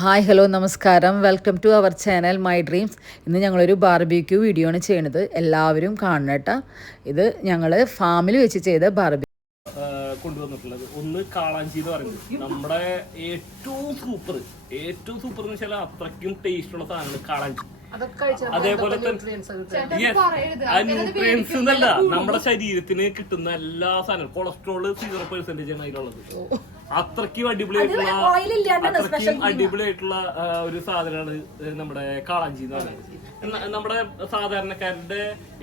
Hi hello നമസ്കാരം, welcome to our channel my dreams. ഇന്ന് ഞങ്ങളൊരു ബാർബിക്യൂ വീഡിയോ ആണ് ചെയ്യുന്നത്. എല്ലാവരും കാണണം കേട്ടോ. ഇത് ഞങ്ങൾ ഫാമിൽ വെച്ച് ചെയ്ത ബാർബി കൊണ്ടുവന്നിട്ടുള്ളത്. ഒന്ന് കാളാഞ്ചി എന്ന് പറയുന്നത് നമ്മുടെ ഏറ്റവും സൂപ്പർ എന്ന് വെച്ചാൽ അത്രയ്ക്കും ടേസ്റ്റ് ഉള്ള സാധനമാണ് കാളാഞ്ചി. അതേപോലെ തന്നെ ന്യൂട്രിയൻസ് എന്നല്ല, നമ്മുടെ ശരീരത്തിന് കിട്ടുന്ന എല്ലാ സാധനവും. കൊളസ്ട്രോള് 0% ആണ് അതിലുള്ളത്. അത്രയ്ക്കും അടിപൊളിയായിട്ടുള്ള ഒരു സാധനമാണ് നമ്മുടെ കാളാഞ്ചി എന്ന് പറയുന്നത്. നമ്മുടെ സാധാരണക്കാരുടെ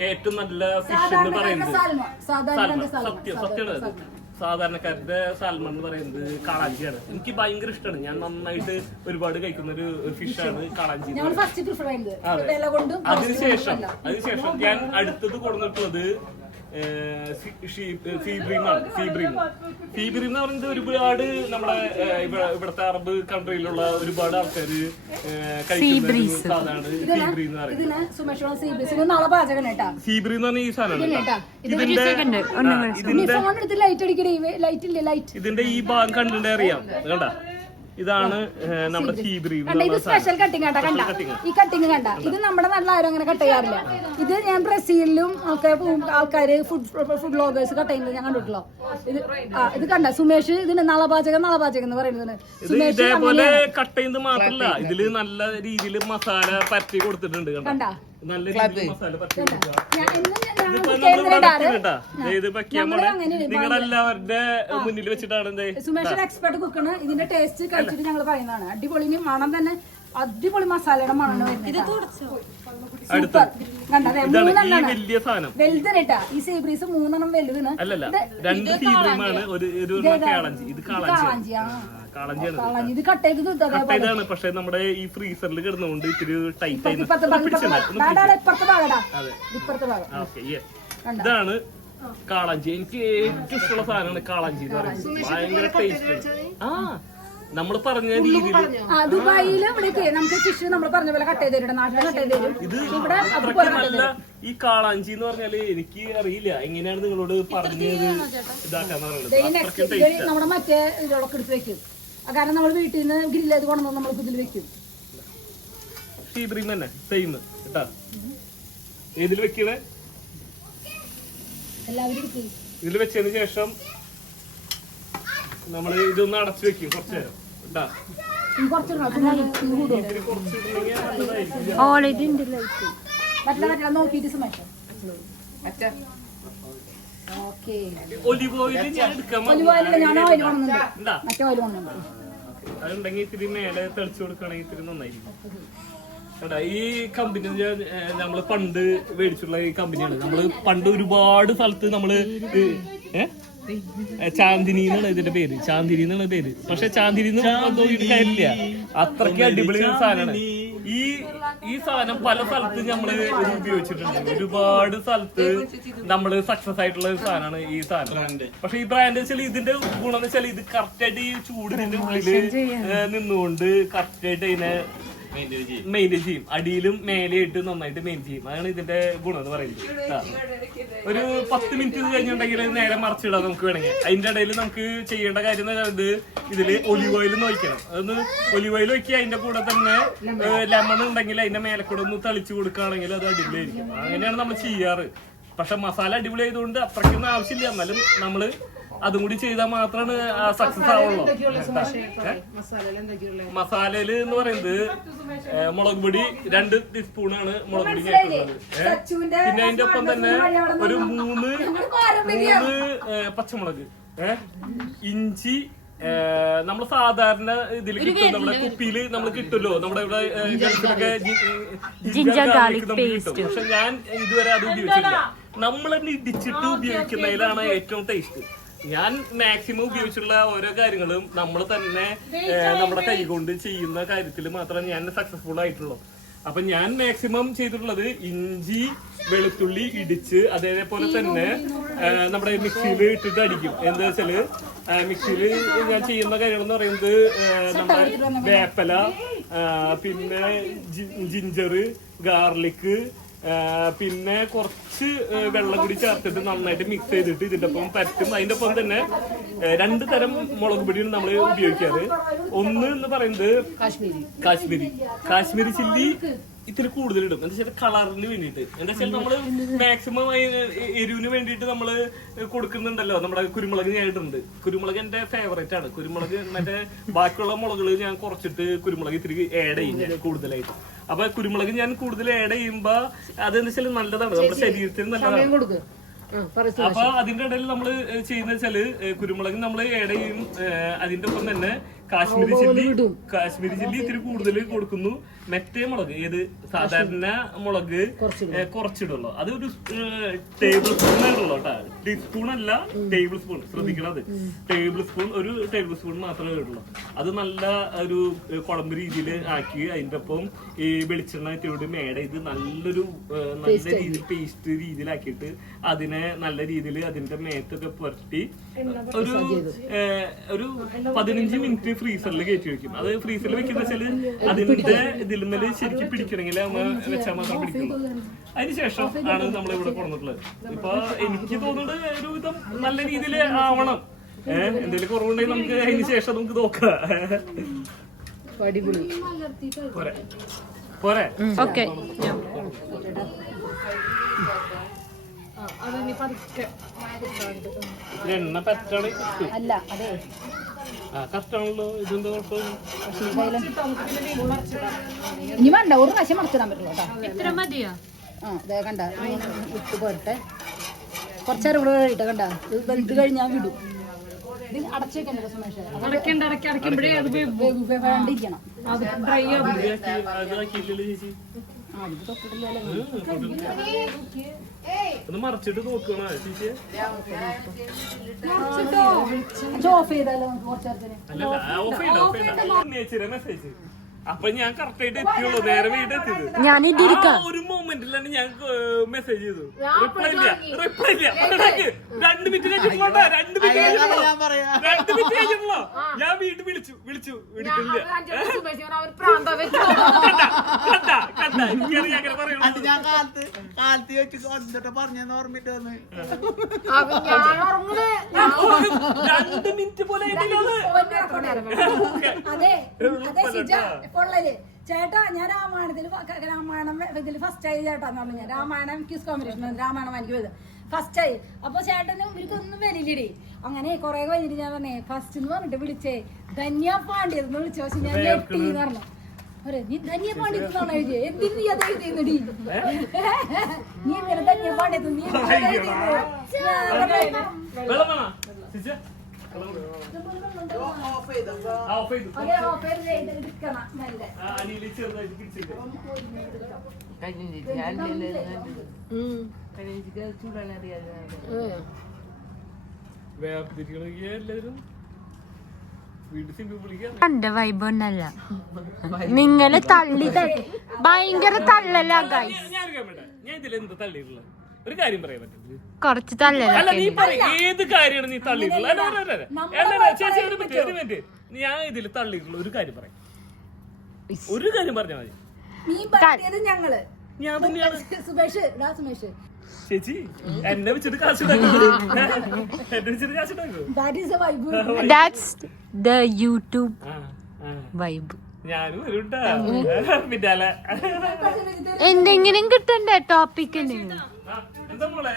ഏറ്റവും നല്ല ഫിഷ് എന്ന് പറയുന്നത് സത്യമാണ്. സാധാരണക്കാരുടെ സാൽമൺ എന്ന് പറയുന്നത് കാളാഞ്ചിയാണ്. എനിക്ക് ഭയങ്കര ഇഷ്ടമാണ്. ഞാൻ നന്നായിട്ട് ഒരുപാട് കഴിക്കുന്ന ഒരു ഫിഷാണ് കാളാഞ്ചി. അതിനുശേഷം ഞാൻ അടുത്തത് കൊടുത്തിട്ടുള്ളത് ഫീബ്രീം എന്ന് പറയുന്നത് ഒരുപാട് നമ്മുടെ ഇവിടുത്തെ അറബ് കൺട്രിയിലുള്ള ഒരുപാട് ആൾക്കാര് കഴിക്കുന്ന സാധനമാണ് ഫീബ്രീം എന്ന് പറയുന്നത്. ഫീബ്രീം എന്ന് പറഞ്ഞ ഈ സാധനമാണ്. ഇതിന്റെ ഈ ഭാഗം കണ്ടിട്ട് അറിയാം. കണ്ട, ഇതാണ് നമ്മുടെ ഫീബ്രീം. സ്പെഷ്യൽ കട്ടിങ് ഈ കട്ടിങ് കണ്ട, ഇത് നമ്മുടെ നല്ല ആരും അങ്ങനെ കട്ട് ചെയ്യാറില്ല. ഇത് ഞാൻ ബ്രസീലിലും ഒക്കെ ആൾക്കാര് ഫുഡ് ബ്ലോഗേഴ്സ് കട്ട് ചെയ്യുന്നത് ഞാൻ കണ്ടിട്ടുള്ളൂ. ഇത് കണ്ട സുമേഷ്, ഇതിന് നളപാചകം എന്ന് പറയുന്നത്. ഇതേപോലെ കട്ട് ചെയ്യുന്നത് മാത്രല്ല, ഇതില് നല്ല രീതിയിൽ മസാല പരത്തി കൊടുത്തിട്ടുണ്ട്. കണ്ട, നല്ല രീതിയിൽ മസാല പരത്തി നിങ്ങളെല്ലാവരുടെ മുന്നിൽ വെച്ചിട്ടാണ്. സുമേഷ് എക്സ്പെർട്ട് കുക്കാണ്. ഇതിന്റെ ടേസ്റ്റ് കഴിച്ചിട്ട് ഞങ്ങൾ പറയുന്നതാണ്. അടിപൊളി മണം തന്നെ, അടിപൊളി മസാലയുടെ മണമാണ് വരുന്നത്. വലുതരട്ടാ ഈ സീബ്രീസ് 3 വലുതാണ്. ഇത് കട്ട് ചെയ്ത് പക്ഷെ നമ്മുടെ ഈ ഫ്രീസറിൽ കിടന്നുകൊണ്ട് ഇത്തിരി ടൈറ്റ് ആയി. ഇതാണ് കാളാഞ്ചി. എനിക്ക് ഏറ്റവും ഇഷ്ടമുള്ള സാധനമാണ് കാളാഞ്ചി എന്ന് പറയുന്നത്. ഭയങ്കര ടേസ്റ്റ്. നമ്മള് പറഞ്ഞ രീതിയിൽ ദുബായില് നമുക്ക് ഫിഷ് നമ്മൾ പറഞ്ഞ പോലെ കട്ട് ചെയ്ത് തരും, നാട്ടിൽ കട്ട് ചെയ്ത് തരും. നല്ല ഈ കാളാഞ്ചി എന്ന് പറഞ്ഞാല് എനിക്ക് അറിയില്ല എങ്ങനെയാണ് നിങ്ങളോട് പറഞ്ഞത് ഇതാക്കാന്ന് പറയുന്നത്. നമ്മുടെ മറ്റേ ഇതിലൊക്കെ എടുത്ത് വെക്കും. കാരണം നമ്മൾ വീട്ടിൽ നിന്ന് ഗ്രില്ല് ചെയ്ത് കൊണ്ടുവന്ന് നമ്മൾ ഇതിൽ വെക്കും. ഫീബ്രീം തന്നെ സെയിം കേട്ടാ. ഏതിൽ വെക്കണേ? എല്ലാവരും ഇതിൽ വെച്ചതിന് ശേഷം നമ്മള് ഇതൊന്ന് അടച്ചു വെക്കും കുറച്ച് നേരം. ഒലിവ് ഓയിൽ ഞാൻ എടുക്കാൻ അതുണ്ടെങ്കിൽ ഇത്തിരി മേലെ തെളിച്ചു കൊടുക്കുകയാണെങ്കിൽ ഇത്തിരി നന്നായിരിക്കും. ഈ കമ്പനി നമ്മള് പണ്ട് മേടിച്ചിട്ടുള്ള ഈ കമ്പനിയാണ്. നമ്മള് പണ്ട് ഒരുപാട് സ്ഥലത്ത് നമ്മള് ചാന്ദിനി എന്നാണ് ഇതിന്റെ പേര്. ചാന്ദിനി എന്നാണ് പേര്. പക്ഷെ ചാന്ദിനി കാര്യമില്ല, അത്രയ്ക്ക് അടിപൊളി സാധനമാണ്. ഈ സാധനം പല സ്ഥലത്ത് നമ്മള് ഉപയോഗിച്ചിട്ടുണ്ട്. ഒരുപാട് സ്ഥലത്ത് നമ്മള് സക്സസ് ആയിട്ടുള്ള ഒരു സാധനമാണ് ഈ സാധനം. പക്ഷെ ഈ ബ്രാൻഡ് വെച്ചാൽ ഇതിന്റെ ഗുണം എന്ന് വെച്ചാൽ ഇത് കറക്റ്റ് ആയിട്ട് ഈ ചൂടിന്റെ ഉള്ളില് നിന്നുകൊണ്ട് കറക്റ്റ് ആയിട്ട് ഇതിനെ മെയിൻറ്റെയിൻ ചെയ്യും. അടിയിലും മേലെയായിട്ട് നന്നായിട്ട് മെയിൻറ്റെയിൻ ചെയ്യും. അതാണ് ഇതിന്റെ ഗുണം എന്ന് പറയുന്നത്. ഒരു 10 മിനിറ്റ് കഴിഞ്ഞിട്ടുണ്ടെങ്കിൽ നേരെ മറിച്ചിടാം നമുക്ക് വേണമെങ്കിൽ. അതിന്റെ ഇടയിൽ നമുക്ക് ചെയ്യേണ്ട കാര്യം എന്ന് പറയുന്നത് ഇതില് ഒലിവ് ഓയിൽ ഒഴിക്കണം. അതൊന്ന് ഒലിവ് ഓയിൽ ഒഴിക്കുക. അതിന്റെ കൂടെ തന്നെ ലെമൺ ഉണ്ടെങ്കിൽ അതിന്റെ മേലെ കൂടെ ഒന്ന് തളിച്ചു കൊടുക്കുകയാണെങ്കിൽ അത് അടിപൊളിയായിരിക്കും. അങ്ങനെയാണ് നമ്മൾ ചെയ്യാറ്. പക്ഷെ മസാല അടിപൊളി ആയതുകൊണ്ട് അത്രയ്ക്കൊന്നും ആവശ്യമില്ല. എന്നാലും നമ്മള് അതും കൂടി ചെയ്താൽ മാത്രമാണ് സക്സസ് ആവുള്ളൂ. മസാലയില് എന്ന് പറയുന്നത് മുളക് പൊടി 2 ടീസ്പൂണാണ് മുളക് പൊടി ചേർക്കുന്നത്. പിന്നെ അതിന്റെ ഒപ്പം തന്നെ ഒരു 3 പച്ചമുളക്, ഇഞ്ചി, നമ്മള് സാധാരണ ഇതിൽ കിട്ടും. നമ്മുടെ കുപ്പിയില് നമ്മൾ കിട്ടുമല്ലോ, നമ്മുടെ ഇവിടെ ഗൾഫിലൊക്കെ കിട്ടും. പക്ഷെ ഞാൻ ഇതുവരെ അത് ഉപയോഗിച്ചില്ല. നമ്മൾ തന്നെ ഇടിച്ചിട്ട് ഉപയോഗിക്കുന്നതിലാണ് ഏറ്റവും ടേസ്റ്റ്. ഞാൻ മാക്സിമം ഉപയോഗിച്ചുള്ള ഓരോ കാര്യങ്ങളും നമ്മൾ തന്നെ നമ്മുടെ കൈ കൊണ്ട് ചെയ്യുന്ന കാര്യത്തിൽ മാത്രമേ ഞാൻ സക്സസ്ഫുൾ ആയിട്ടുള്ളൂ. അപ്പൊ ഞാൻ മാക്സിമം ചെയ്തിട്ടുള്ളത് ഇഞ്ചി വെളുത്തുള്ളി ഇടിച്ച് അതേപോലെ തന്നെ നമ്മുടെ മിക്സിയിൽ ഇട്ടിട്ട് അടിക്കും. എന്താ വെച്ചാല് മിക്സിയിൽ ഞാൻ ചെയ്യുന്ന കാര്യങ്ങൾ എന്ന് പറയുന്നത് നമ്മുടെ വേപ്പല, പിന്നെ ജിഞ്ചർ, ഗാർലിക്, പിന്നെ കുറച്ച് വെള്ളം കൂടി ചേർത്തിട്ട് നന്നായിട്ട് മിക്സ് ചെയ്തിട്ട് ഇതിന്റെ ഒപ്പം പറ്റും. അതിന്റെ ഒപ്പം തന്നെ 2 തരം മുളക് പൊടിയാണ് നമ്മൾ ഉപയോഗിക്കാറ്. ഒന്ന് എന്ന് പറയുന്നത് കാശ്മീരി ചില്ലി ഇത്തിരി കൂടുതൽ ഇടും. എന്താ വെച്ചാൽ കളറിന് വേണ്ടിയിട്ട്. എന്താ വെച്ചാൽ നമ്മള് മാക്സിമം എരിവിന് വേണ്ടിയിട്ട് നമ്മള് കൊടുക്കുന്നുണ്ടല്ലോ. നമ്മുടെ കുരുമുളക് ഞാൻ ഇടുന്നുണ്ട്. കുരുമുളക് എന്റെ ഫേവറേറ്റ് ആണ്. കുരുമുളക് മറ്റേ ബാക്കിയുള്ള മുളകുകൾ ഞാൻ കുറച്ചിട്ട് കുരുമുളക് ഇത്തിരി ആഡ് ചെയ്യും കൂടുതലായിട്ട്. അപ്പൊ കുരുമുളക് ഞാൻ കൂടുതൽ ആഡ് ചെയ്യുമ്പോ അതെന്താ വെച്ചാൽ നല്ലതാണ്, നമ്മുടെ ശരീരത്തിന് നല്ലതാണ്. അപ്പൊ അതിന്റെ ഇടയിൽ നമ്മള് ചെയ്യുന്ന വെച്ചാല് കുരുമുളക് നമ്മൾ ആഡ് ചെയ്യും. അതിന്റെ ഒപ്പം തന്നെ കാശ്മീരി ചില്ലി ഇത്തിരി കൂടുതൽ കൊടുക്കുന്നു. മറ്റേ മുളക് ഏത് സാധാരണ മുളക് കുറച്ചിടുള്ളൂ. അത് ഒരു ടേബിൾ സ്പൂൺ ആയിട്ടുള്ളൂ കേട്ടോ. ടീസ്പൂൺ അല്ല, ടേബിൾ സ്പൂൺ. ശ്രദ്ധിക്കണത് ഒരു ടേബിൾ സ്പൂൺ മാത്രമേ ഇടുള്ളൂ. അത് നല്ല ഒരു കുഴമ്പ് രീതിയിൽ ആക്കി അതിന്റെ ഒപ്പം ഈ വെളിച്ചെണ്ണ ഇത്തിരി ആഡ് ചെയ്ത് നല്ല രീതിയിൽ പേസ്റ്റ് രീതിയിലാക്കിയിട്ട് അതിനെ നല്ല രീതിയിൽ അതിന്റെ മേത്തൊക്കെ പുരട്ടി ഒരു 15 മിനിറ്റ് ഫ്രീസറിൽ കയറ്റി വെക്കും. അത് ഫ്രീസറിൽ വെക്കുന്ന വെച്ചാല് അതിന്റെ ഇതിൽമേല് ശരിക്കും പിടിക്കണമെങ്കിൽ വെച്ചാൽ മാത്രം പിടിക്കുള്ളൂ. അതിനുശേഷം ആണ് നമ്മൾ ഇവിടെ കൊണ്ടുവന്നിട്ടുള്ളത്. ഇപ്പൊ എനിക്ക് തോന്നുന്നത് ഒരു വിധം നല്ല രീതിയിൽ ആവണം. എന്തെങ്കിലും കുറവുണ്ടെങ്കിൽ നമുക്ക് അതിന് ശേഷം നമുക്ക് നോക്കാം. പോരെ ഓക്കെ. എണ്ണ പറ്റാണ് അല്ല അതെ കറക്റ്റാണല്ലോ. ഇതെന്താ കുഴപ്പം? ഇനി വേണ്ട, ഒരു പ്രാവശ്യം മറച്ചിടാൻ പറ്റുള്ളൂ കേട്ടോ. ഇത്ര മതിയോ? അതെ കണ്ട ഇട്ട് പോരട്ടെ. കുറച്ചേരം കൂടെ കഴിയിട്ടെ. കണ്ട ഇത് വെന്ത് കഴിഞ്ഞാൽ വിടും. ഇത് അടച്ചേക്കണ്ടല്ലോ സുമേഷ്. വേണ്ടിരിക്കണം. മറിച്ചിട്ട് നോക്കണോ ചേച്ചി? ഓഫ് ചെയ്താലോ കുറച്ചേരത്തിന് മെസ്സേജ്. അപ്പൊ ഞാൻ കറക്റ്റ് ആയിട്ട് എത്തിയുള്ളൂ. നേരെ വീട് എത്തിയത് ഞാൻ ഒരു മൊമെന്റിലാണ് ഞാൻ മെസ്സേജ് ചെയ്തു. റിപ്ലൈ ഇല്ല 2 മിനിറ്റ് കഴിഞ്ഞിട്ടുള്ളൂ. 2 മിനിറ്റ് കഴിഞ്ഞിട്ടുള്ളൂ. ഞാൻ വീട്ടിൽ വിളിച്ചു എടുക്കില്ല. എനിക്കറിയാം അങ്ങനെ പറയുള്ളൂ. പറഞ്ഞെന്ന് ഓർമ്മിട്ട് വന്ന് 2 മിനിറ്റ് പോലെ ചേട്ടാ ഞാൻ രാമായണം ഇതിൽ ഫസ്റ്റ് ആയി ചേട്ടാന്ന് പറഞ്ഞു. ഞാൻ രാമായണം ക്യൂസ് കോമ്പറ്റീഷൻ രാമായണം എനിക്ക് പോയത് ഫസ്റ്റ് ആയി. അപ്പൊ ചേട്ടന് ഇവർക്കൊന്നും വരില്ലേ. അങ്ങനെ കുറെ കഴിഞ്ഞിട്ട് ഞാൻ പറഞ്ഞേ ഫസ്റ്റ് എന്ന് പറഞ്ഞിട്ട് വിളിച്ചേ ധന്യ പാണ്ഡ്യന്ന് വിളിച്ചു. പക്ഷെ ഞാൻ ഞെട്ടിന്ന് പറഞ്ഞു. നീ ധന്യ പാണ്ഡ്യത്തിനാണ് എഴുതിയ എന്തിന് നീ അത് എഴുതിയെന്നടി. നീ എങ്ങനെ ധന്യ പാണ്ഡ്യത്ത് നീ എല്ലാവരും എന്റെ വൈബ് ഒന്നല്ല, നിങ്ങള് തള്ളി ഭയങ്കര തള്ളല. ഞാൻ ഇതിൽ എന്ത് തള്ളിയിട്ടുള്ളത് ഒരു കാര്യം പറയാൻ പറ്റില്ല. കൊറച്ച് തള്ളല. അല്ല നീ പറ ഏത് കാര്യമാണ് നീ തള്ളിയിട്ടുള്ളത്? ചേച്ചി ഒരു മിനിറ്റ് ഞാൻ ഇതിൽ തള്ളിയിട്ടുള്ള ഒരു കാര്യം പറയാം. ഒരു കാര്യം പറഞ്ഞാൽ മതി. ഞങ്ങള് ഞാൻ തന്നെയാണ് സുമേഷ് ചേച്ചി എന്നെ വെച്ചിട്ട് കാശുണ്ടാക്കോ? എന്നെ വെച്ചിട്ട് കാശുണ്ടാക്കോ? That's the YouTube vibe. ഞാനും വരുണ്ടാ പിന്നാലെ എന്തെങ്കിലും കിട്ടണ്ടേ ടോപ്പിക്? എന്താ മോളെ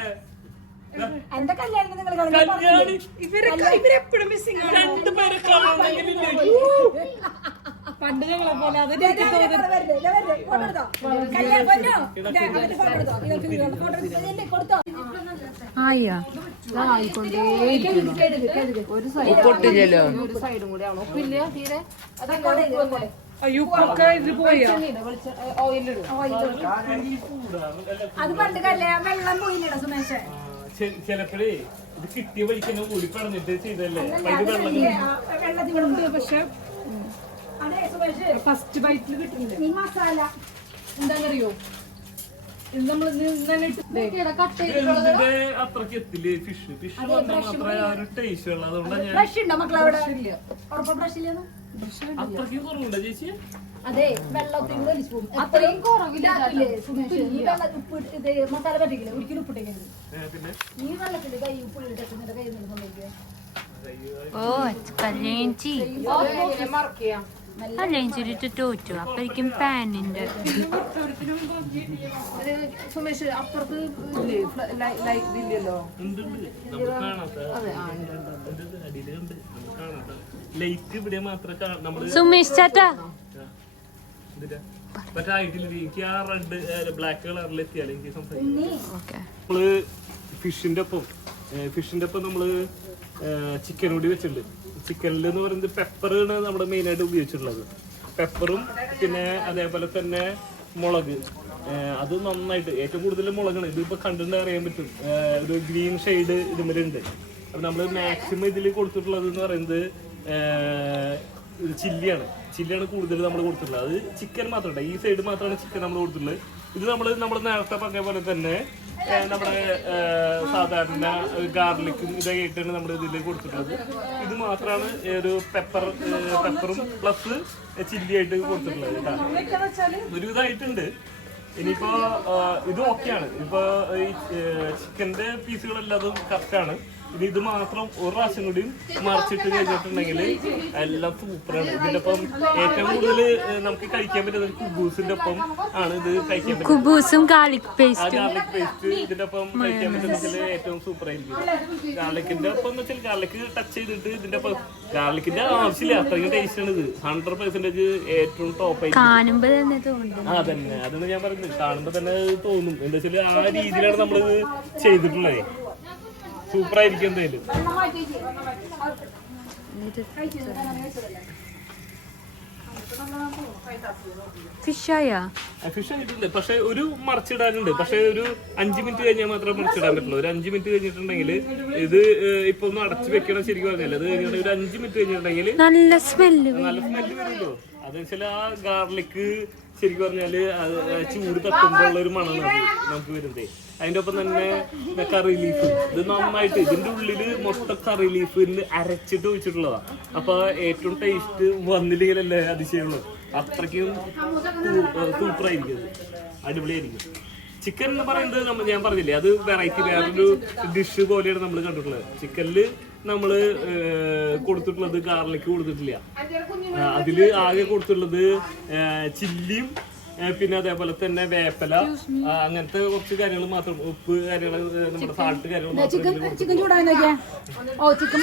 എന്റെ കല്യാണത്തിന് കല്യാണി ഇവരെപ്പോഴും മിസ്സിംഗ് ആണ്. 2 പേരെ കാണാൻ പണ്ട് ഞങ്ങളെ പോലെ പൊട്ടില്ലല്ലോ. അത് പണ്ട് കല്യാണം വെള്ളം പോയില്ലടാ സുമേഷ്. ചിലപ്പോഴേ ഇത് കിട്ടിയ വഴിക്കന്നെ കൂടി പറഞ്ഞിട്ട് ചെയ്തല്ലേ വെള്ളത്തിലുണ്ട്. പക്ഷെ ഫസ്റ്റ് ബൈറ്റിൽ കിട്ടുന്നുണ്ട്. ഈ മസാല എന്താണെന്നറിയോ? ഇത് നമ്മൾ അത്രക്ക് എത്തില്ലേ ഫിഷ് മാത്രമേ ആ ഒരു ടേസ്റ്റ് ഉള്ളൂ. അതുകൊണ്ടാണ് ഞാൻ ബ്രഷ് ഉണ്ടോ മക്കളെ അവിടെ? ബ്രഷ് ഇല്ലെന്ന് അത്രയ്ക്ക് കുറവുണ്ടോ ചേച്ചി? അതെ വെള്ളത്തിൽ ഒലിച്ചു പോകും. അത്രയും കുറവില്ലേ സുമേഷ്? ഈ വെള്ളം ഉപ്പ് ഇത് മസാല പറ്റിക്കില്ലേ ഒരിക്കലും ഉപ്പിട്ടേക്കരുത്. പിന്നെ ഈ വെള്ളത്തിൽ കൈ ഉപ്പിട്ടിട്ട് കൈ നിൽക്കുമ്പോഴേക്ക് ഓ കല്യാണിച്ചി കല്യാണിച്ചിട്ട് തോറ്റു. അപ്പഴേക്കും പാനിന്റെ സുമേഷ് അപ്പുറത്ത് ഇതില്ലല്ലോ. ഉണ്ട് നമുക്ക് കാണാത്ത അടിയിലുണ്ട് കാണാത്ത ലൈറ്റ് ഇവിടെ മാത്രമേ നമ്മള് സുമേഷ് ചേട്ടാ മറ്റേ ആയിട്ടില്ല. എനിക്ക് ആ റെഡ് ബ്ലാക്ക് കളറിൽ എത്തിയാലേ എനിക്ക് സംസാരിക്കാം. ഓക്കെ നമ്മള് ഫിഷിന്റെ ഒപ്പം നമ്മള് ചിക്കൻ കൂടി വെച്ചിട്ടുണ്ട്. ചിക്കനിൽ എന്ന് പറയുന്നത് പെപ്പറാണ് നമ്മുടെ മെയിൻ ആയിട്ട് ഉപയോഗിച്ചിട്ടുള്ളത്. പെപ്പറും പിന്നെ അതേപോലെ തന്നെ മുളക്, അത് നന്നായിട്ട് ഏറ്റവും കൂടുതൽ മുളകാണ്. ഇതിപ്പോ കണ്ടിട്ട് അറിയാൻ പറ്റും, ഒരു ഗ്രീൻ ഷെയ്ഡ് ഇതിലുണ്ട്. അപ്പൊ നമ്മള് മാക്സിമം ഇതിൽ കൊടുത്തിട്ടുള്ളത് എന്ന് പറയുന്നത് ചില്ലിയാണ് കൂടുതൽ നമ്മൾ കൊടുത്തിട്ടുള്ളത്. അത് ചിക്കൻ മാത്രമല്ല, ഈ സൈഡ് മാത്രമാണ് ചിക്കൻ നമ്മൾ കൊടുത്തിട്ടുള്ളത്. ഇത് നമ്മൾ നേരത്തെ പറഞ്ഞ പോലെ തന്നെ നമ്മുടെ സാധാരണ ഗാർലിക്കും ഇതൊക്കെ ആയിട്ടാണ് നമ്മൾ ഇതിൽ കൊടുത്തിട്ടുള്ളത്. ഇത് മാത്രമാണ് ഒരു പെപ്പറും പ്ലസ് ചില്ലി ആയിട്ട് കൊടുത്തിട്ടുള്ളത് കേട്ടോ. ഒരു ഇതായിട്ടുണ്ട്. ഇനിയിപ്പോ ഇത് ഓക്കെയാണ്. ഇപ്പൊ ഈ ചിക്കന്റെ പീസുകളെല്ലാം കറക്റ്റാണ്. ഇനി ഇത് മാത്രം ഒരു പ്രാവശ്യം കൂടിയും മറിച്ചിട്ട് കഴിഞ്ഞിട്ടുണ്ടെങ്കിൽ എല്ലാം സൂപ്പറാണ്. ഇതിന്റെ ഒപ്പം ഏറ്റവും കൂടുതൽ നമുക്ക് കഴിക്കാൻ പറ്റുന്നത് കുബൂസിന്റെ ഒപ്പം ആണ് ഇത് കഴിക്കാൻ പറ്റുന്നത്. കുബൂസും ഗാർലിക് പേസ്റ്റ് ഇതിന്റെ ഒപ്പം കഴിക്കാൻ പറ്റുന്ന ഏറ്റവും സൂപ്പർ ആയിരിക്കും. ഗാർലിക്കിന്റെ ഒപ്പം എന്ന് വെച്ചാൽ ഗാർലിക് ടച്ച് ചെയ്തിട്ട് ഇതിന്റെ ഒപ്പം ഗാർലിക്കിന്റെ ആവശ്യമില്ല, അത്രയും ടേസ്റ്റ് ആണ് ഇത്. 100% ഏറ്റവും ടോപ്പ് ആയിട്ട് കാണുമ്പോ തന്നെ തോന്നുന്നു. അതന്നെ, അതാണ് ഞാൻ പറയുന്നത്. കാണുമ്പോ തന്നെ തോന്നും. എന്താ വെച്ചാൽ ആ രീതിയിലാണ് നമ്മളിത് ചെയ്തിട്ടുള്ളത്. സൂപ്പർ ആയിരിക്കും എന്തായാലും. ഫിഷായ ഫിഷ് ആയിട്ടുണ്ട്. പക്ഷെ ഒരു മറിച്ചിടാനുണ്ട്. പക്ഷെ ഒരു 5 മിനിറ്റ് കഴിഞ്ഞാൽ മാത്രമേ മറിച്ചിടാൻ പറ്റുള്ളൂ. ഒരു 5 മിനിറ്റ് കഴിഞ്ഞിട്ടുണ്ടെങ്കിൽ ഇത് ഇപ്പൊ ഒന്ന് അടച്ചു വെക്കണം. ശരിക്കും പറഞ്ഞാൽ അത് കഴിഞ്ഞിട്ട് ഒരു 5 മിനിറ്റ് കഴിഞ്ഞിട്ടുണ്ടെങ്കിൽ നല്ല സ്മെല്ല് വരുമല്ലോ. അത് വെച്ചാൽ ആ ഗാർലിക്ക് ശരിക്കും പറഞ്ഞാല് ചൂട് തട്ടുമ്പോഴുള്ള ഒരു മണമാണ് നമുക്ക് വരുന്നത്. അതിന്റെ ഒപ്പം തന്നെ കറി ലീഫ്, ഇത് നന്നായിട്ട് ഇതിന്റെ ഉള്ളില് മൊത്തം കറി ലീഫിൽ അരച്ചിട്ട് ഒഴിച്ചിട്ടുള്ളതാ. അപ്പൊ ഏറ്റവും ടേസ്റ്റ് വന്നില്ലെങ്കിലല്ലേ അതിശയുള്ളൂ. അത്രയ്ക്കും സൂപ്പറായിരിക്കും, അടിപൊളിയായിരിക്കും. ചിക്കൻ എന്ന് പറയുന്നത് ഞാൻ പറഞ്ഞില്ലേ, അത് വെറൈറ്റി വേറൊരു ഡിഷ് പോലെയാണ് നമ്മൾ കണ്ടിട്ടുള്ളത്. ചിക്കനില് നമ്മള് കൊടുത്തിട്ടുള്ളത് ഗാർലിക് കൊടുത്തിട്ടില്ല. അതില് ആകെ കൊടുത്തിട്ടുള്ളത് ചില്ലിയും പിന്നെ അതേപോലെ തന്നെ വേപ്പല, അങ്ങനത്തെ കുറച്ച് കാര്യങ്ങൾ മാത്രം, ഉപ്പ് കാര്യങ്ങൾ, നമ്മുടെ സാൾട്ട് കാര്യങ്ങൾ മാത്രം. ചിക്കൻ ചൂടാൻ ചിക്കൻ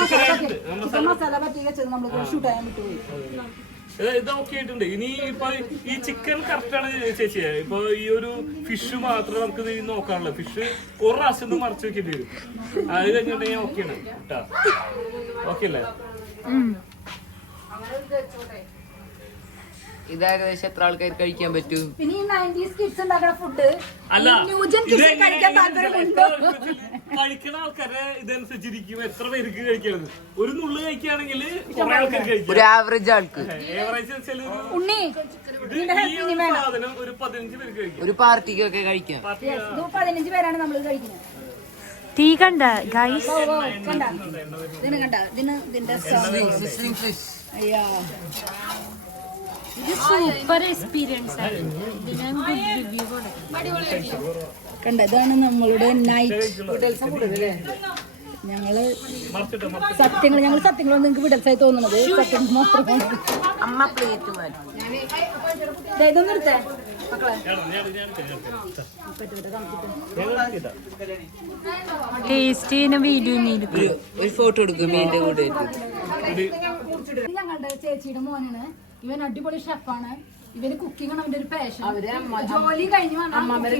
മസാല പറ്റി വെച്ചത് നമ്മൾ ഷൂട്ടാൻ വിട്ടുപോയി. ഇത് ഓക്കെ ആയിട്ടുണ്ട്. ഇനി ഇപ്പൊ ഈ ചിക്കൻ കറക്റ്റ് ആണ് ചേച്ചി. ഇപ്പൊ ഈ ഒരു ഫിഷ് മാത്രം നമുക്ക് നോക്കാനുള്ളൂ. ഫിഷ് ഒരു പ്രാവശ്യം ഒന്ന് മറച്ചു വെക്കേണ്ടി വരും. അത് കഴിഞ്ഞിട്ടുണ്ടെങ്കിൽ ഓക്കെയാണ് കേട്ടാ. ഓക്കെ അല്ലേ? ഇത് ഏകദേശം എത്ര ആൾക്കാർ കഴിക്കാൻ പറ്റും? പിന്നെ ഈ 90s കിഡ്സ് ഉണ്ടാക്കുന്ന ഫുഡ് അല്ല, കഴിക്കാൻ താല്പര്യമുണ്ടോ? കഴിക്കുന്ന ആൾക്കാരെ ഇതനുസരിച്ചിരിക്കും എത്ര പേർക്ക് കഴിക്കണത്. ഒരു നുള്ളു കഴിക്കുകയാണെങ്കിൽ കുറെ ആൾക്കാർ കഴിക്കും. ഒരു ആവറേജ് ആൾക്ക് ഏവറേജ് വെച്ചാൽ ഉണ്ണി സാധനം ഒരു 15 പേർക്ക് കഴിക്കും. ഒരു പാർട്ടിക്കൊക്കെ കഴിക്കാം. 15 പേരാണ് നമ്മൾ കഴിക്കുന്നത്. തീ കണ്ട ഗൈസ്, കണ്ട ഇതിന് കണ്ട ഇതിന്റെ അയ്യാ, ഇത് സൂപ്പർ എക്സ്പീരിയൻസ് ആയിരുന്നു. ഇതിന് ഗുഡ് റിവ്യൂ കൊടുക്കും. കണ്ട ഇതാണ് നമ്മളുടെ നൈറ്റ് ഞങ്ങള് സത്യങ്ങളൊന്നും നിങ്ങൾക്ക് വിടൽസായി തോന്നുന്നത് സത്യം മാത്രമാണ്. അമ്മ പ്ലേറ്റ് മാറ്റി ഇതൊന്നും എടുത്തേ മക്കളെ. ടേസ്റ്റ് ചെയ്യുന്ന വീഡിയോ ഒരു ഫോട്ടോ എടുക്കും മീനിന്റെ കൂടെ. ഇത് ഞങ്ങളുടെ ചേച്ചിയുടെ മോനാണ്. ഇവൻ അടിപൊളി ഷെഫാണ്. ഇവന് കുക്കിംഗ് ആണ് അവന്റെ ഒരു പാഷൻ. ജോലി കഴിഞ്ഞ് വന്നാൽ അവര്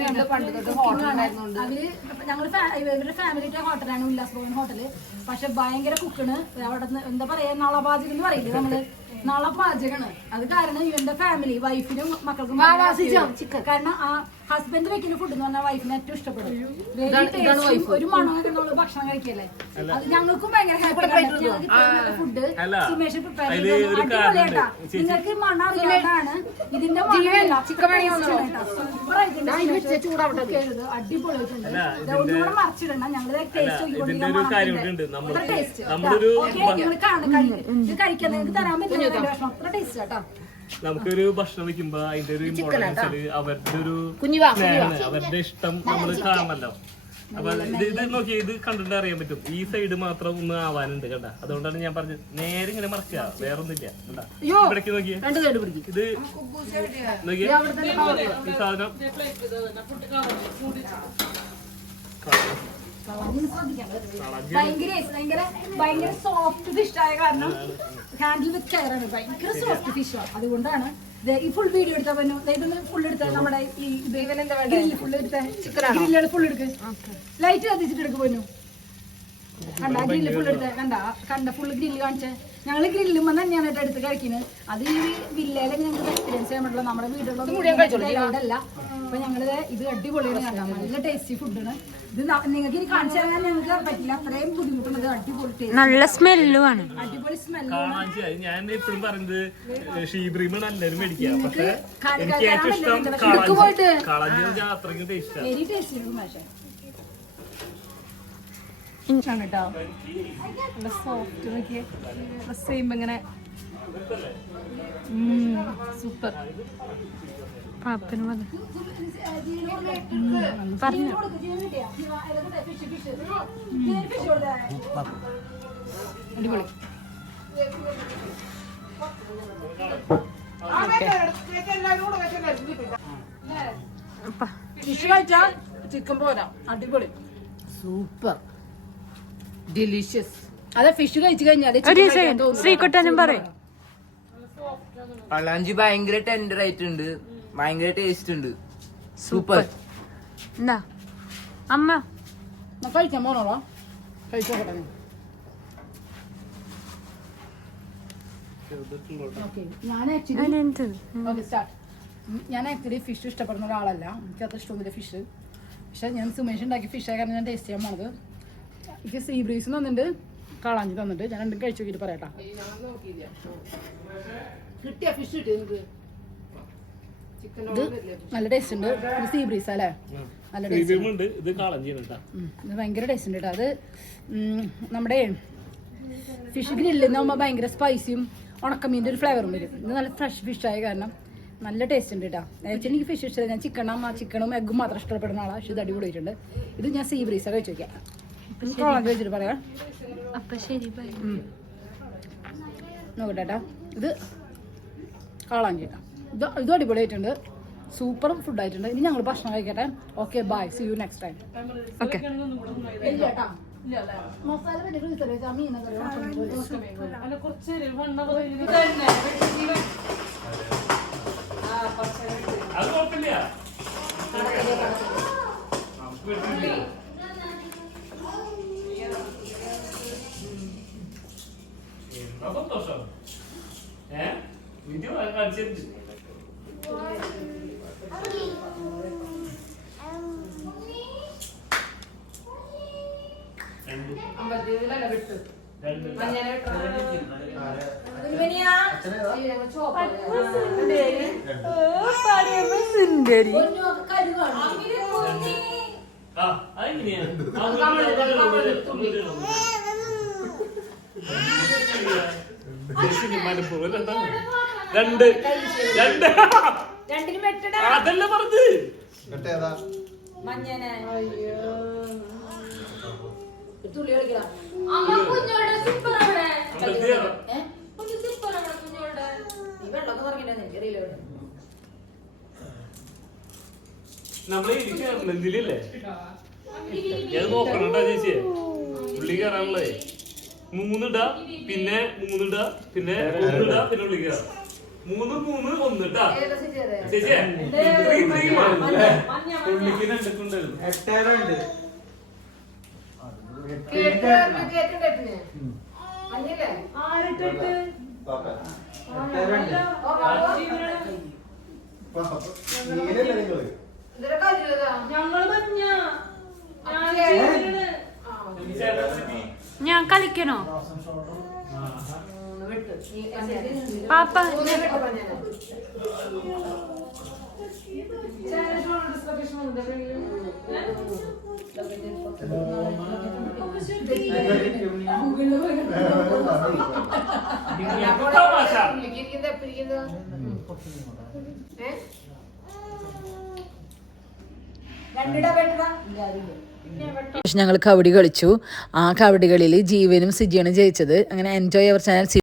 ഇവരുടെ ഫാമിലിയുടെ ഹോട്ടലാണ് ഉല്ലാസ് ഭവൻ ഹോട്ടല്. പക്ഷെ ഭയങ്കര കുക്കാണ്. അവിടെ എന്താ പറയാ, നളപാചകം എന്ന് പറയില്ലേ നമ്മള്, നളപാചകമാണ്. അത് കാരണം ഇവന്റെ ഫാമിലി വൈഫിനും മക്കൾക്കും കാരണം ആ ഹസ്ബൻഡ് വെക്കുന്ന ഫുഡ് എന്ന് പറഞ്ഞാൽ വൈഫിന് ഏറ്റവും ഇഷ്ടപ്പെടും. ഒരു മണമൊക്കെ നമ്മള് ഭക്ഷണം കഴിക്കല്ലേ, അത് ഞങ്ങൾക്കും ഭയങ്കര ഫുഡ് സുമേഷ് പ്രിപ്പയർ ചെയ്തത് അടിപൊളിയായിട്ടാ. നിങ്ങൾക്ക് മണം അറിയാണ്ടാണ് ഇതിന്റെ ചിക്കൻ അടിപൊളിയായിട്ടുണ്ട്. ഒന്നുകൂടെ മറിച്ചിടണം. ഞങ്ങള് ടേസ്റ്റ് ഇതിന്റെ ഒരു കാര്യമുണ്ട്. നമ്മളൊരു കഴിക്കാൻ നിങ്ങൾക്ക് തരാൻ പറ്റില്ല. അത്ര ടേസ്റ്റ് കേട്ടോ. നമുക്കൊരു ഭക്ഷണം വെക്കുമ്പോ അതിന്റെ ഒരു ഇമ്പോർട്ടൻസ് അവരുടെ ഒരു സ്നേഹമാണ്, അവരുടെ ഇഷ്ടം നമ്മൾ കാണണല്ലോ. അപ്പൊ ഇത് നോക്കിയാൽ ഇത് കണ്ടിട്ട് അറിയാൻ പറ്റും. ഈ സൈഡ് മാത്രം ഒന്ന് ആവാനുണ്ട് കണ്ട. അതുകൊണ്ടാണ് ഞാൻ പറഞ്ഞത് നേരെ ഇങ്ങനെ മറക്കുക, വേറെ ഒന്നുമില്ല. കണ്ടാ ഇവിടേക്ക് നോക്കിയേ, ഇത് നോക്കിയേ ഈ സാധനം ഭയങ്കര സോഫ്റ്റ് ഫിഷ് ആയ കാരണം ഹാൻഡിൽ വിത്ത് കെയറാണ്. ഭയങ്കര സോഫ്റ്റ് ഫിഷാണ്. അതുകൊണ്ടാണ് ഈ ഫുൾ വീഡിയോ എടുത്താൽ പറ്റും. ഇതൊന്ന് ഫുൾ എടുത്ത നമ്മുടെ ഈ ഫുൾ എടുത്ത ഗ്രില്ല് ഫുൾ എടുക്ക്. ലൈറ്റ് കത്തിച്ചിട്ട് എടുക്ക് പോന്നു. കണ്ട ഗ്രില്ല് ഫുൾ എടുത്ത കണ്ട ഫുൾ ഗ്രില്ല് കാണിച്ചേ. ഞങ്ങൾ ഗ്രില്ലും തന്നെയാണ് എടുത്ത് കഴിക്കുന്നത്. അത് ഈ വില്ലയിലൊക്കെ ഞങ്ങൾക്ക് എക്സ്പീരിയൻസ് ചെയ്യാൻ പറ്റില്ല. നമ്മുടെ വീടുകളിലല്ല. അപ്പൊ ഞങ്ങള് ഇത് അടിപൊളിയാണ്. കണ്ടാ നല്ല ടേസ്റ്റി ഫുഡാണ്. ഇത് നിങ്ങൾക്ക് ഇനി കാണിച്ചു തരാൻ ഞങ്ങൾക്ക് പറ്റില്ല. അത്രയും ബുദ്ധിമുട്ടുള്ളത്. അടിപൊളി ടേസ്റ്റ്, നല്ല സ്മെല്ലുമാണ്. അടിപൊളി സ്മെല്ല്. ഞാൻ എപ്പോഴും പറയുന്നത് ഷീബ്രീമാണ് എല്ലാവരും മേടിക്കുക. പക്ഷെ എനിക്ക് ഏറ്റവും ഇഷ്ടം കളഞ്ഞ് അത്രയ്ക്കും ടേസ്റ്റാണ്. വെരി ടേസ്റ്റി പക്ഷേ കേട്ടോ. നല്ല സോഫ്റ്റ് നോക്കിയേ. പ്രസ് ചെയ്യുമ്പോ ഇങ്ങനെ സൂപ്പർ. പാപ്പന് പറഞ്ഞു അടിപൊളി. ഫിഷ് കഴിച്ചാൽ ചിക്കൻ പോരാ. അടിപൊളി, സൂപ്പർ, ഡെലിഷ്യസ്. അതെ ഫിഷ് കഴിച്ചു കഴിഞ്ഞാല് ശ്രീകുട്ടനും പറയും. പളാഞ്ചി ഭയങ്കര ടെൻഡർ ആയിട്ടുണ്ട്, ഭയങ്കര ടേസ്റ്റ് ഉണ്ട്, സൂപ്പർ. എന്താ അമ്മ കഴിക്കാൻ പോണോളോ? കഴിച്ചോട്ടെ. ഞാൻ ആക്ച്വലി ഫിഷ് ഇഷ്ടപ്പെടുന്ന ഒരാളല്ല. എനിക്ക് അത്ര ഇഷ്ടമൊന്നുമില്ല ഫിഷ്. പക്ഷെ ഞാൻ സുമേഷ് ഉണ്ടാക്കിയ ഫിഷായ കാരണം ഞാൻ ടേസ്റ്റ് ചെയ്യാൻ പോണത്. എനിക്ക് സീ ബ്രീസ് തന്നിട്ട് കാളാഞ്ചി തന്നിട്ട് ഞാൻ രണ്ടും കഴിച്ചു നോക്കിയിട്ട് പറയാട്ടാ. കിട്ടിയ ഫിഷ് കിട്ടിയ ഇത് നല്ല ടേസ്റ്റ് ഉണ്ട്. ഇത് സീ ബ്രീസ് അല്ലേ? നല്ല ടേസ്റ്റ് ഉണ്ട്. ഇത് ഭയങ്കര ടേസ്റ്റ് ഉണ്ട് കേട്ടോ. അത് നമ്മുടെ ഫിഷ് ഗ്രില്ലിൽ നിന്നാകുമ്പോൾ ഭയങ്കര സ്പൈസിയും ഉണക്കമീൻ്റെ ഒരു ഫ്ലേവറും വരും. ഇത് നല്ല ഫ്രഷ് ഫിഷ് ആയ കാരണം നല്ല ടേസ്റ്റ് ഉണ്ട് കേട്ടോ. ആക്ച്വലി എനിക്ക് ഫിഷ് ഇഷ്ടമല്ല. ഞാൻ ചിക്കനും എഗ്ഗും മാത്രം ഇഷ്ടപ്പെടുന്ന ആളാണ്. പക്ഷെ ഇത് അടിപൊളിയായിട്ടുണ്ട്. ഇത് ഞാൻ സീ ബ്രീസാ കഴിച്ചു നോക്കാം. കഴിച്ചിട്ട് പറയാം. അപ്പൊ ശരി നോക്കട്ടെ. ഇത് കാളാഞ്ചി. ഇതും അടിപൊളിയായിട്ടുണ്ട്. സൂപ്പർ ഫുഡായിട്ടുണ്ട്. ഇനി ഞങ്ങൾ ഭക്ഷണം കഴിക്കട്ടെ. Okay, bye, see you next time. Okay. Masala അത് കുഴപ്പമില്ല. സന്തോഷം. വീഡിയോ കാണിച്ചിട്ട് അതല്ല പറഞ്ഞ് നമ്മളെ ഇതിലല്ലേ ഞാൻ നോക്കണ ചേച്ചിയെ ഉള്ളി കയറാനുള്ളേ. 3 ഇടാ, പിന്നെ 3 ഇടാ, പിന്നെ 1 ഇടാ, പിന്നെ ഉള്ളി കയറാം. 3 3 1 ഇട്ടാ ചേച്ചിയെ. ഉള്ളിക്ക് 2 ഉണ്ടായിരുന്നു. 8 ഉണ്ട്. ഞാൻ കളിക്കണോ പാപ്പ? പക്ഷെ ഞങ്ങൾ കബഡി കളിച്ചു. ആ കബഡി കളിയിൽ ജീവനും സിജിയാണ് ജയിച്ചത്. അങ്ങനെ എൻജോയ് അവർ ചാനൽ